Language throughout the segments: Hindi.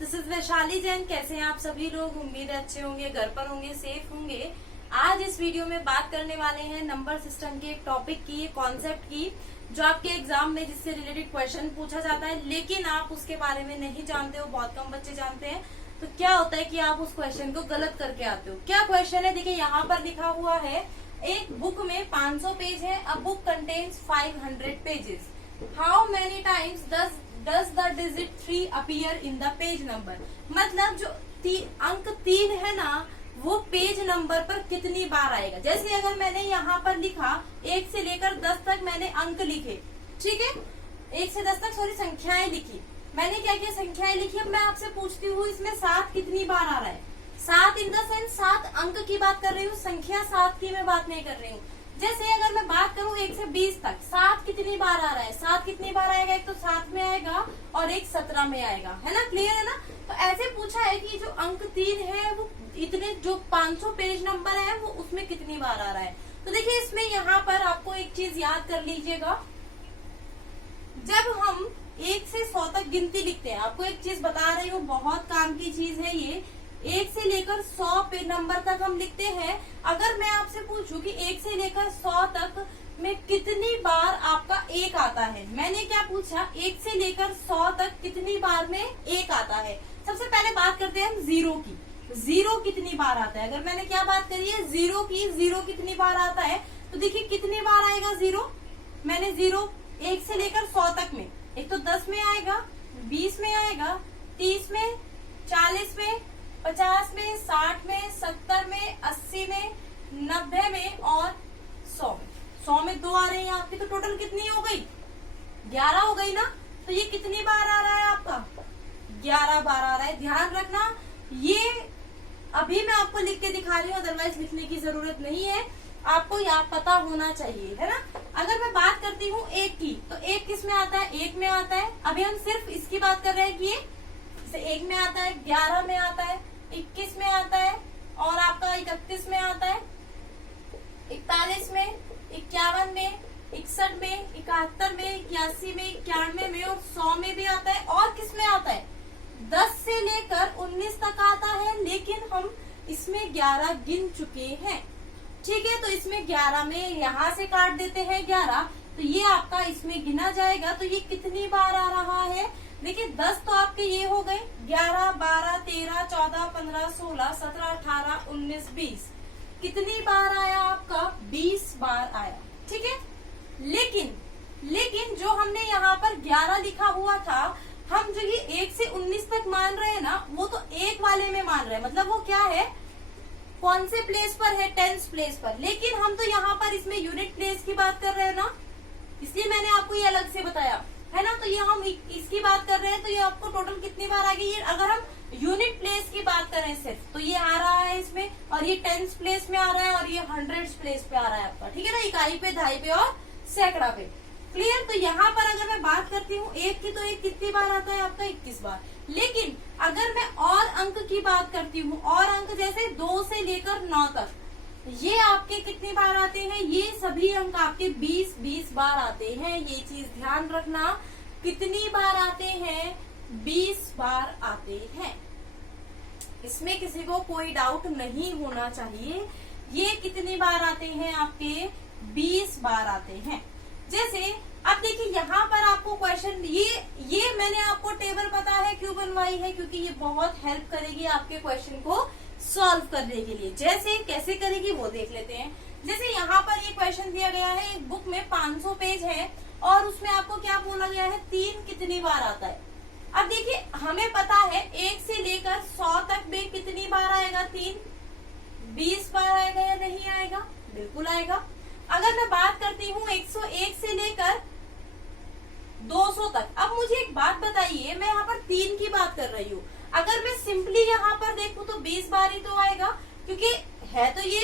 This is Vaishali Jain. कैसे हैं आप सभी लोग? उम्मीद है अच्छे होंगे, घर पर होंगे, सेफ होंगे। आज इस वीडियो में बात करने वाले हैं नंबर सिस्टम के एक टॉपिक की, कॉन्सेप्ट की, जो आपके एग्जाम में जिससे रिलेटेड क्वेश्चन पूछा जाता है, लेकिन आप उसके बारे में नहीं जानते हो। बहुत कम बच्चे जानते हैं। तो क्या होता है कि आप उस क्वेश्चन को गलत करके आते हो। क्या क्वेश्चन है? देखिए यहाँ पर लिखा हुआ है, एक बुक में 500 पेज है। A book contains 500 pages. How many times does the digit 3 appear in the page number. मतलब जो अंक 3 है ना, वो पेज नंबर पर कितनी बार आएगा। जैसे अगर मैंने यहाँ पर लिखा 1 से लेकर 10 तक मैंने अंक लिखे, ठीक है, 1 से 10 तक संख्याएं लिखी। मैंने क्या किया, संख्याएं लिखी। अब मैं आपसे पूछती हूँ इसमें 7 कितनी बार आ रहा है। 7 इन द सेंस 7 अंक की बात कर रही हूँ, संख्या 7 की मैं बात नहीं कर रही हूँ। जैसे अगर मैं बात करूँ 1 से 20 तक 7 कितनी बार आ रहा है। 7 कितनी बार आएगा, एक तो 7 में आएगा और एक 17 में आएगा, है ना, क्लियर है ना। तो ऐसे पूछा है कि जो अंक 3 है वो इतने, जो 500 पेज नंबर है वो उसमें कितनी बार आ रहा है। तो देखिए इसमें यहाँ पर आपको एक चीज याद कर लीजिएगा, जब हम 1 से 100 तक गिनती लिखते हैं, आपको एक चीज बता रही हूँ, बहुत काम की चीज है ये। 1 से लेकर 100 पे नंबर तक हम लिखते हैं। अगर मैं आपसे पूछूं कि 1 से लेकर 100 तक में कितनी बार आपका 1 आता है, मैंने क्या पूछा, 1 से लेकर 100 तक कितनी बार में 1 आता है। सबसे पहले बात करते हैं हम जीरो की। जीरो कितनी बार आता है। अगर मैंने क्या बात करी है, जीरो की, जीरो कितनी बार आता है, तो देखिए कितनी बार आएगा जीरो। मैंने जीरो 1 से लेकर 100 तक में, एक तो 10 में आएगा, 20 में आएगा, 30 में, 40 में, 50 में, 60 में, 70 में, 80 में, 90 में और 100 में। 100 में 2 आ रहे हैं आपकी, तो टोटल कितनी हो गई, 11 हो गई ना। तो ये कितनी बार आ रहा है आपका, 11 बार आ रहा है। ध्यान रखना, ये अभी मैं आपको लिख के दिखा रही हूँ, अदरवाइज लिखने की जरूरत नहीं है, आपको यहाँ पता होना चाहिए, है ना। अगर मैं बात करती हूँ 1 की, तो 1 किस में आता है, 1 में आता है। अभी हम सिर्फ इसकी बात कर रहे हैं कि ये 1 में आता है, 11 में आता है, 21 में आता है और आपका 31 में आता है, 41 में, 51 में, 61 में, 71 में, 81 में, 91 में और 100 में भी आता है। और किस में आता है, 10 से लेकर 19 तक आता है, लेकिन हम इसमें 11 गिन चुके हैं, ठीक है। तो इसमें 11 में यहाँ से काट देते हैं 11, तो ये आपका इसमें गिना जाएगा। तो ये कितनी बार आ रहा है, देखिए 10 तो आपके ये हो गए, 11, 12, 13, 14, 15, 16, 17, 18, 19, 20। कितनी बार आया आपका, 20 बार आया, ठीक है। लेकिन जो हमने यहाँ पर 11 लिखा हुआ था, हम जो ये 1 से 19 तक मान रहे हैं ना, वो तो 1 वाले में मान रहे हैं। मतलब वो क्या है, कौन से प्लेस पर है, 10th प्लेस पर। लेकिन हम तो यहाँ पर इसमें यूनिट प्लेस की बात कर रहे हैं ना, इसलिए मैंने आपको ये अलग से बताया, है ना। तो ये हम इसकी बात कर रहे हैं, तो ये आपको टोटल कितनी बार आ गई। ये अगर हम यूनिट प्लेस की बात करें सिर्फ, तो ये आ रहा है इसमें, और ये 10th प्लेस में आ रहा है, और ये 100th प्लेस पे आ रहा है आपका, ठीक है ना, इकाई पे, दहाई पे और सैकड़ा पे, क्लियर। तो यहाँ पर अगर मैं बात करती हूँ 1 की, तो 1 कितनी बार आता है आपका, 21 बार। लेकिन अगर मैं और अंक की बात करती हूँ, और अंक जैसे 2 से लेकर 9 तक, ये आपके कितनी बार आते हैं, ये सभी अंक आपके 20 बार आते हैं। ये चीज ध्यान रखना, कितनी बार आते हैं, 20 बार आते हैं। इसमें किसी को कोई डाउट नहीं होना चाहिए। ये कितनी बार आते हैं आपके, 20 बार आते हैं। जैसे अब देखिए यहाँ पर आपको क्वेश्चन, ये मैंने आपको टेबल पता है क्यों बनवाई है, क्योंकि ये बहुत हेल्प करेगी आपके क्वेश्चन को सॉल्व करने के लिए। जैसे कैसे करेगी वो देख लेते हैं। जैसे यहाँ पर ये क्वेश्चन दिया गया है, एक बुक में 500 पेज है और उसमें आपको क्या बोला गया है, 3 कितनी बार आता है। अब देखिए हमें पता है 1 से लेकर 100 तक में कितनी बार आएगा, 3, 20 बार आएगा या नहीं आएगा, बिल्कुल आएगा। अगर मैं बात करती हूँ 101 से लेकर 200 तक, अब मुझे एक बात बताइए, मैं यहाँ पर 3 की बात कर रही हूँ, अगर मैं सिंपली यहाँ पर देखूँ तो 20 बार ही तो आएगा, क्योंकि है तो ये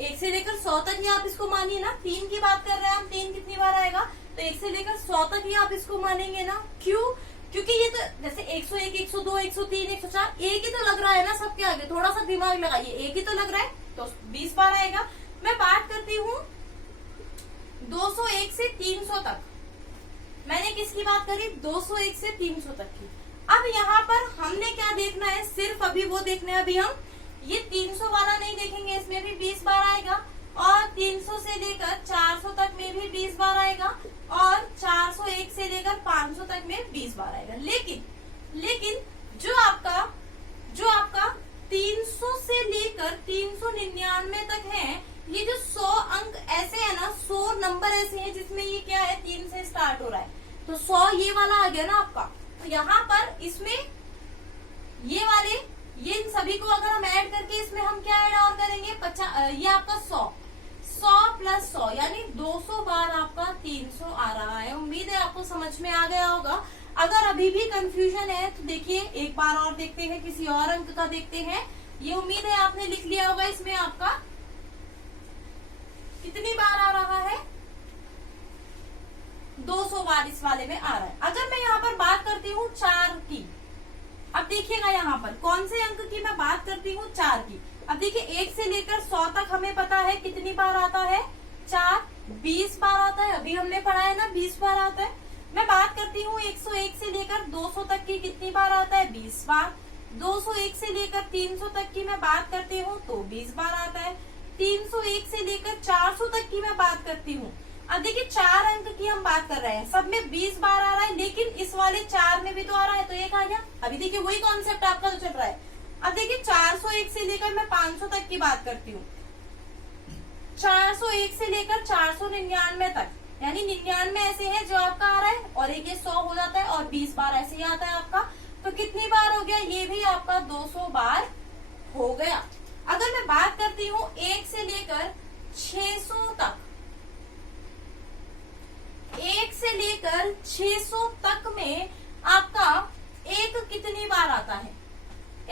1 से लेकर 100 तक ही आप इसको मानिए ना। 3 की बात कर रहे हैं हम, 3 कितनी बार आएगा, तो 1 से लेकर 100 तक ही आप इसको मानेंगे ना। क्यों, क्योंकि ये तो जैसे 101, 102, 103, 104 एक ही तो लग रहा है ना सबके आगे, थोड़ा सा दिमाग लगाइए, एक ही तो लग रहा है, तो 20 बार आएगा। मैं बात करती हूँ 201 से 300 तक, मैंने किसकी बात करी, 201 से 300 तक की। अब यहाँ पर हमने क्या देखना है, सिर्फ अभी वो देखना है, अभी हम ये 300 वाला नहीं देखेंगे, इसमें भी 20 बार आएगा, और 300 से लेकर 400 तक में भी 20 बार आएगा, और 401 से लेकर 500 तक में 20 बार आएगा। लेकिन जो आपका 300 से लेकर 399 तक है, ये जो 100 अंक ऐसे है ना, 100 नंबर ऐसे हैं जिसमें ये क्या है, 3 से स्टार्ट हो रहा है, तो 100 ये वाला आ गया ना आपका। तो यहाँ पर इसमें ये वाले, ये इन सभी को अगर हम ऐड करके इसमें हम क्या ऐड और करेंगे, 50, ये आपका 100 प्लस 100 यानी 200 बार आपका 300 आ रहा है। उम्मीद है आपको समझ में आ गया होगा। अगर अभी भी कंफ्यूजन है तो देखिए एक बार और देखते हैं, किसी और अंक का देखते हैं। ये उम्मीद है आपने लिख लिया होगा, इसमें आपका कितनी बार आ रहा है, 200 बार इस वाले में आ रहा है। अगर मैं यहाँ पर बात करती हूँ 4 की, अब देखिएगा यहाँ पर कौन से अंक की मैं बात करती हूँ, 4 की। अब देखिए 1 से लेकर 100 तक हमें पता है कितनी बार आता है, 4, 20 बार आता है, अभी हमने पढ़ा है ना 20 बार आता है। मैं बात करती हूँ 101 से लेकर 200 तक की, कितनी बार आता है, 20 बार। 201 से लेकर 300 तक की मैं बात करती हूँ तो 20 बार आता है। 301 से लेकर 400 तक की मैं बात करती हूँ, अब देखिए 4 अंक की हम बात कर रहे हैं, सब में 20 बार आ रहा है, लेकिन इस वाले 4 में भी तो आ रहा है, तो एक आ गया। अभी देखिए वही कॉन्सेप्ट आपका तो चल रहा है। अब देखिए 401 से लेकर मैं 500 तक की बात करती हूँ, 401 से लेकर 499 तक, यानी 99 ऐसे है जो आपका आ रहा है, और एक ये 100 हो जाता है, और 20 बार ऐसे ही आता है आपका। तो कितनी बार हो गया, ये भी आपका 200 बार हो गया। अगर मैं बात करती हूँ 1 से लेकर 600 तक, 1 से लेकर 600 तक में आपका एक कितनी बार आता है।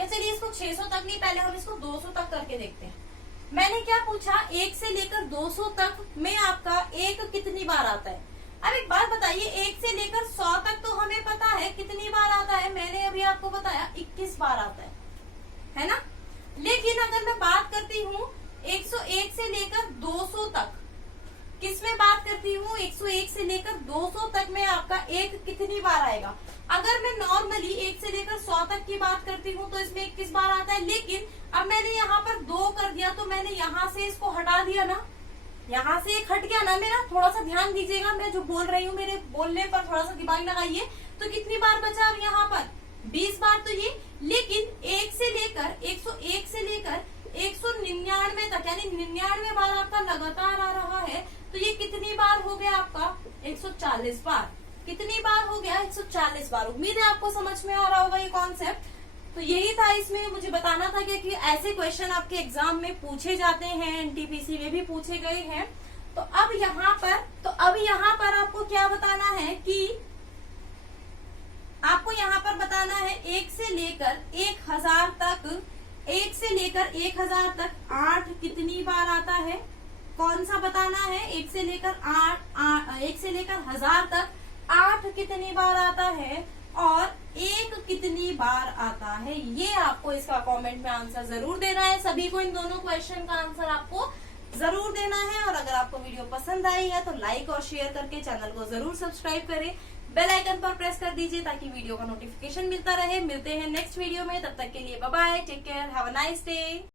चलिए इसको 600 तक नहीं, पहले हम इसको 200 तक करके देखते हैं। मैंने क्या पूछा, 1 से लेकर 200 तक में आपका एक कितनी बार आता है। अब एक बात बताइए, 1 से लेकर 100 तक तो हमें पता है कितनी बार आता है, मैंने अभी आपको बताया 21 बार आता है ना। लेकिन अगर मैं बात करती हूँ 101 से लेकर 200 तक, किसमें बात करती हूँ, 101 से लेकर 200 तक में आपका एक कितनी बार आएगा। अगर मैं नॉर्मली 1 से लेकर 100 तक की बात करती हूँ तो इसमें 21 बार आता है, लेकिन अब मैंने यहाँ पर 2 कर दिया, तो मैंने यहाँ से इसको हटा दिया ना, यहाँ से एक हट गया ना मेरा। थोड़ा सा ध्यान दीजिएगा, मैं जो बोल रही हूँ मेरे बोलने पर थोड़ा सा दिमाग लगाइए। तो कितनी बार बचा अब यहाँ पर, 20 बार तो ये। लेकिन 1 से लेकर 101 से लेकर 199 तक, यानी 99 बार आपका लगातार आ रहा है, तो ये कितनी बार हो गया आपका, 140 बार। कितनी बार हो गया, 140 बार। उम्मीद है आपको समझ में आ रहा होगा ये कॉन्सेप्ट। तो यही था, इसमें मुझे बताना था कि ऐसे क्वेश्चन आपके एग्जाम में पूछे जाते हैं, एनटीपीसी में भी पूछे गए हैं। तो अब यहाँ पर आपको क्या बताना है कि आपको यहाँ पर बताना है 1 से लेकर 1000 तक, 1 से लेकर 1000 तक 8 कितनी बार आता है, कौन सा बताना है। 1 से लेकर 1 से लेकर 1000 तक 8 कितनी बार आता है, और 1 कितनी बार आता है। ये आपको इसका कमेंट में आंसर जरूर देना है। सभी को इन दोनों क्वेश्चन का आंसर आपको जरूर देना है। और अगर आपको वीडियो पसंद आई है तो लाइक और शेयर करके चैनल को जरूर सब्सक्राइब करें, बेल आइकन पर प्रेस कर दीजिए ताकि वीडियो का नोटिफिकेशन मिलता रहे। मिलते हैं नेक्स्ट वीडियो में, तब तक के लिए bye bye, take care, have a nice day.